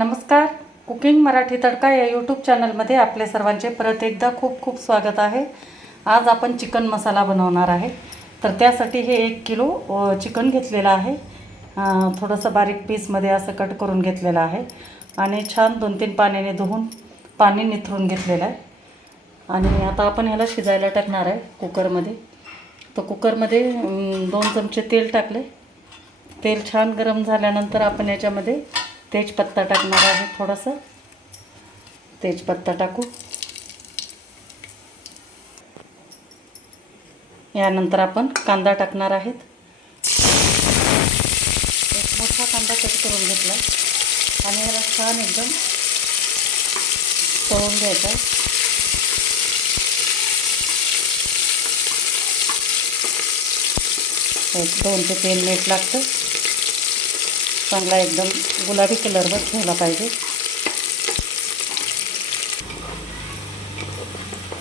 नमस्कार. कुकिंग मराठी तडका या यूट्यूब चॅनलमध्ये आपले सर्वांचे परत एकदा खूप खूप स्वागत आहे. आज आपण चिकन मसाला बनवणार आहे. तर त्यासाठी हे 1 किलो चिकन घेतलेलं आहे. थोडंसं बारीक पीसमध्ये असं कट करून घेतलेलं आहे आणि छान 2-3 पाण्याने धुवून पाणी निथरून घेतलेलं आहे. आणि आता आपण ह्याला शिजायला टाकणार आहे कुकरमध्ये. तर कुकरमध्ये 2 चमचे तेल टाकले. तेल छान गरम झाल्यानंतर आपण याच्यामध्ये तेजपत्ता टाकणार आहे. थोडासा तेजपत्ता टाकू. यानंतर आपण कांदा टाकणार आहेत. एक मोठा कांदा कट करून घेतला आणि याला छान एकदम तळून घ्यायचा. एक 2 ते 3 मिनिट लागतं. चांगला एकदम गुलाबी कलरवर झाला पाहिजे.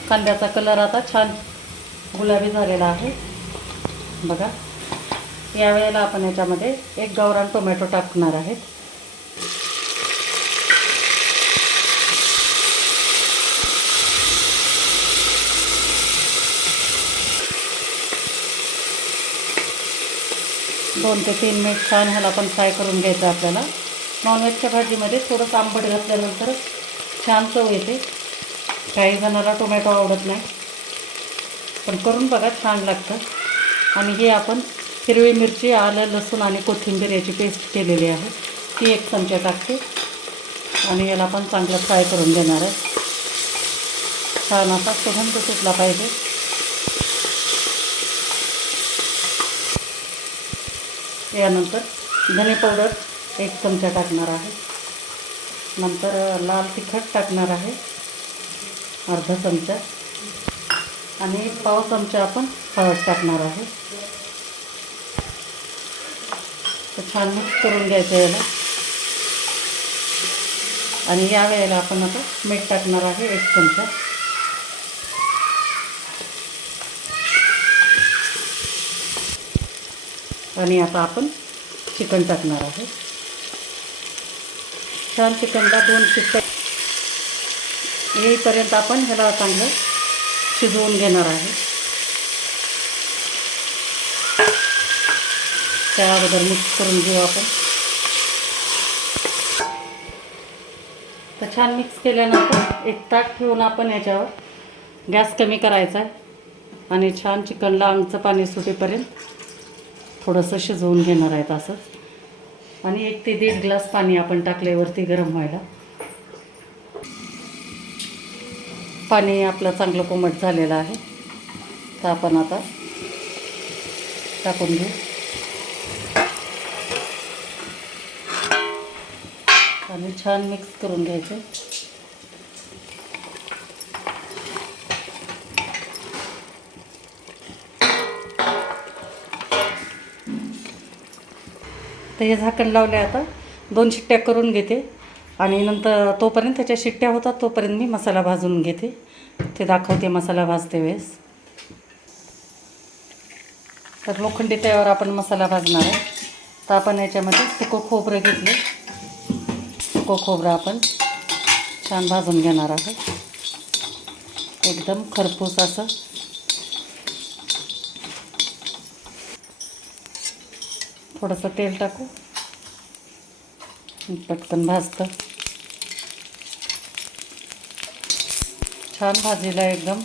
कांद्याचा कलर आता छान गुलाबी झालेला आहे बघा. यावेळेला आपण याच्यामध्ये 1 गावरान टोमॅटो टाकणार आहेत. दोन ते 3 मिनिट छान ह्याला पण फ्राय करून घ्यायचं. आपल्याला नॉनव्हेजच्या भाजीमध्ये थोडंसं आंबट घातल्यानंतर छान चव येते. काही जणांना टोमॅटो आवडत नाही, पण करून बघा, छान लागतं. आणि हे आपण हिरवी मिरची, आलं, लसूण आणि कोथिंबीर याची पेस्ट केलेली आहे, ती 1 चमचा टाकते आणि याला पण चांगलं फ्राय करून घेणार आहे. छान असा सुगंध सुटला पाहिजे. यानंतर धने पावडर 1 चमचा टाकणार आहे. नंतर लाल तिखट टाकणार आहे अर्धा चमचा आणि पाव चमचा आपण हळद टाकणार आहे. तर छान मिक्स करून घ्यायचं याला. आणि या वेळेला आपण आता मीठ टाकणार आहे 1 चमचा. आणि आता आपण चिकन टाकणार आहे. छान चिकनला 2 शिट्ट्या येईपर्यंत आपण ह्याला चांगलं शिजवून घेणार आहे. त्या अगोदर मिक्स करून घेऊ आपण. तर छान मिक्स केल्यानंतर 1 ताट ठेवून आपण याच्यावर गॅस कमी करायचा आहे आणि छान चिकनला अंगचं पाणी सुटेपर्यंत थोडंसं शिजवून घेणार आहेत असं. आणि 1 ते 1.5 ग्लास पाणी आपण टाकल्यावरती गरम व्हायला. पाणी आपलं चांगलं कोमट झालेलं आहे. तर आपण आता टाकून घेऊ आणि छान मिक्स करून घ्यायचं. तर हे झाकण लावले. आता 2 शिट्ट्या करून घेते आणि नंतर तोपर्यंत त्याच्या शिट्ट्या होतात तोपर्यंत मी मसाला भाजून घेते. ते दाखवते मसाला भाजते वेळेस. तर लोखंडी तव्यावर आपण मसाला भाजणार आहे. तर आपण याच्यामध्ये सुकं खोबरं घेतले. सुकं खोबरं आपण छान भाजून घेणार आहे एकदम खरपूस असं. थोडंसं तेल टाकू, पटकन भाजतं. छान भाजीला एकदम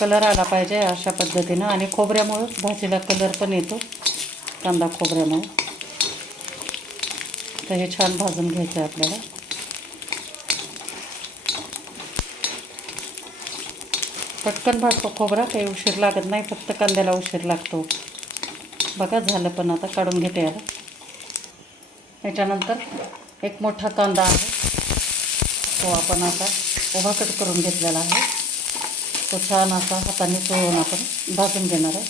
कलर आला पाहिजे अशा पद्धतीनं. आणि खोबऱ्यामुळं भाजीला कलर पण येतो, कांदा खोबऱ्यामुळे. तर हे छान भाजून घ्यायचं आहे आपल्याला. पटकन भाजतो खोबरा, काही उशीर लागत नाही, फक्त कांद्याला उशीर लागतो बघा. झालं पण आता काढून घेते याला. याच्यानंतर 1 मोठा कांदा आहे, तो आपण आता उभा कट करून घेतलेला आहे. तो छान असा हाताने चोळून आपण भाजून घेणार आहे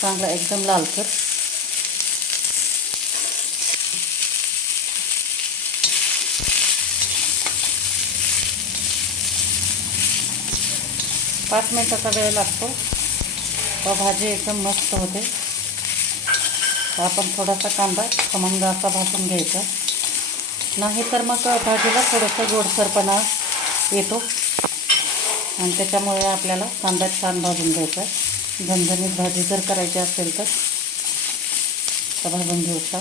चांगला एकदम लालसर. पाच मिनिटाचा वेळ लागतो, तो भाजी एकदम मस्त होते. तर आपण थोडासा कांदा खमंग असा भाजून घ्यायचा. नाही तर मग भाजीला थोडंसं गोडसरपणा येतो आणि त्याच्यामुळे आपल्याला कांदा छान भाजून घ्यायचा आहे. झणझणीत भाजी जर करायची असेल तर भाजून घेऊचा.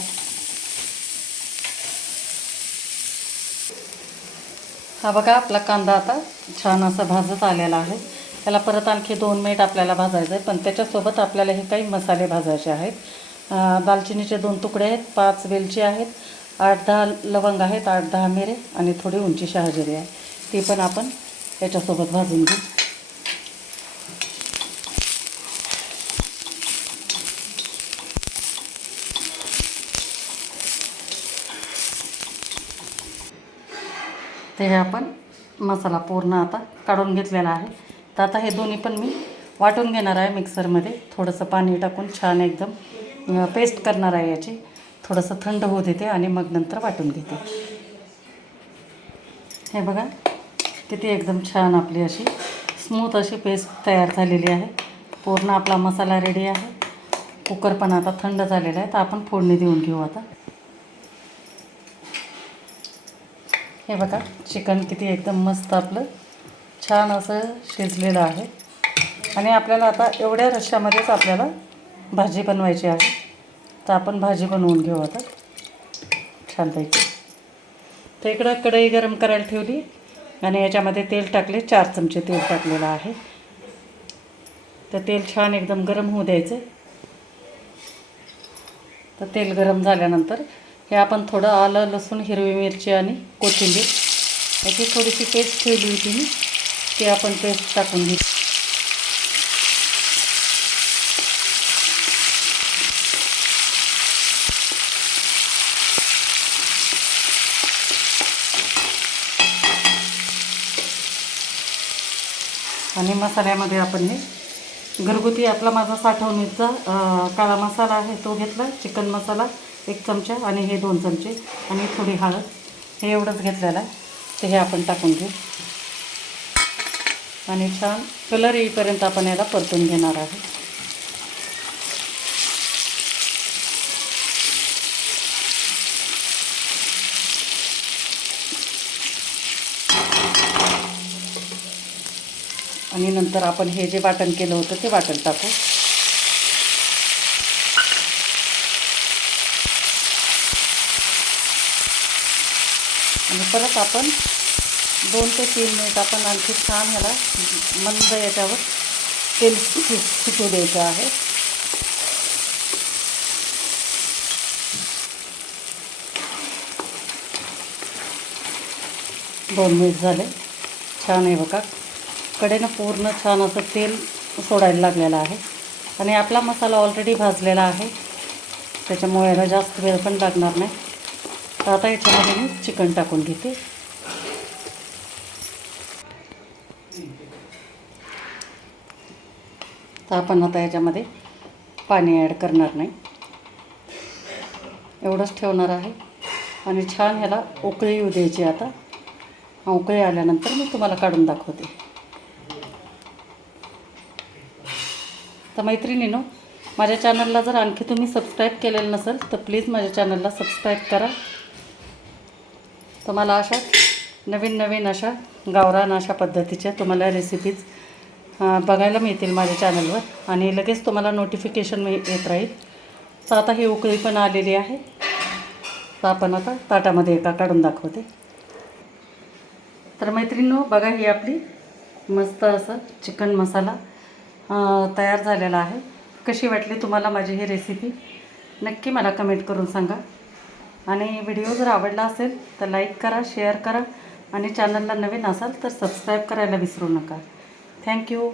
हा बघा आपला कांदा आता छान असा भाजत आलेला आहे. त्याला परत आणखी 2 मिनिट आपल्याला भाजायचं आहे, पण त्याच्यासोबत आपल्याला हे काही मसाले भाजायचे आहेत. दालचिनीचे 2 तुकडे आहेत, 5 वेलची आहेत, 8-10 लवंग आहेत, 8-10 मिरे आणि थोडी उंची शहाजिरी आहे. ती पण आपण याच्यासोबत भाजून घेऊ. ते हे आपण मसाला पूर्ण आता काढून घेतलेला आहे. तर आता हे दोन्ही पण मी वाटून घेणार आहे मिक्सरमध्ये. थोडंसं पाणी टाकून छान एकदम पेस्ट करणार आहे याची. थोडंसं थंड होऊ देते आणि मग नंतर वाटून घेते. हे बघा किती एकदम छान आपली अशी स्मूथ अशी पेस्ट तयार झालेली आहे. पूर्ण आपला मसाला रेडी आहे. कुकर पण आता थंड झालेला आहे. तर आपण फोडणी देऊन घेऊ आता. हे बघा चिकन किती एकदम मस्त आपलं छान असं शिजलेलं आहे. आणि आपल्याला आता एवढ्या रश्श्यामध्येच आपल्याला भाजी बनवायची आहे. तर आपण भाजी बनवून घेऊ आता छानपैकी. तर इकडं कढई गरम करायला ठेवली आणि याच्यामध्ये तेल टाकले. 4 चमचे तेल टाकलेलं आहे. तर तेल छान एकदम गरम होऊ द्यायचं. तर तेल गरम झाल्यानंतर हे आपण थोडं आलं, लसूण, हिरवी मिरची आणि कोथिंबीर याची थोडीशी पेस्ट ठेवली होती मी, ती आपण पेस्ट टाकून घेऊ. आणि मसाल्यामध्ये आपण हे घरगुती आपला माझा साठवणीचा काळा मसाला आहे तो घेतला. चिकन मसाला 1 चमचा आणि हे 2 चमचे आणि थोडी हळद हे एवढंच घेतलेलं आहे. ते हे आपण टाकून घेऊ आणि छान कलर येईपर्यंत आपण याला परतून घेणार आहे. आणि नंतर आपण हे जे वाटण केलं होतं ते वाटण टाकू. आणि परत आपण 2 ते 3 मिनिट आपण आणखी छान ह्याला मंद याच्यावर तेल सुटू द्यायचं आहे. दोन मिनिट झाले. छान आहे बघा कडेनं पूर्ण छान असं तेल सोडायला लागलेलं आहे. आणि आपला मसाला ऑलरेडी भाजलेला आहे त्याच्यामुळे याला जास्त वेळ पण लागणार नाही. तर आता याच्यामध्ये मी चिकन टाकून घेते. तर आपण आता याच्यामध्ये पाणी ॲड करणार नाही, एवढंच ठेवणार आहे. आणि छान ह्याला उकळी येऊ द्यायची. आता उकळी आल्यानंतर मी तुम्हाला काढून दाखवते. तर मैत्रिणींनो, माझ्या चॅनलला जर आणखी तुम्ही सबस्क्राईब केलेलं नसेल तर प्लीज माझ्या चॅनलला सबस्क्राईब करा. तुम्हाला अशा नवीन अशा गावरान अशा पद्धतीच्या तुम्हाला रेसिपीज बघायला मिळतील माझ्या चॅनलवर आणि लगेच तुम्हाला नोटिफिकेशन येत राहील. तर आता ही उकळी पण आलेली आहे. तर आपण आता ताटामध्ये एका काढून दाखवते. तर मैत्रिणींनो बघा ही आपली मस्त असं चिकन मसाला तयार झालेला आहे. कशी वाटली तुम्हाला माझी ही रेसिपी नक्की मला कमेंट करून सांगा. आणि व्हिडिओ जर आवडला असेल तर लाईक करा, शेअर करा आणि चॅनलला नवीन असाल तर सबस्क्राईब करायला विसरू नका. थँक्यू.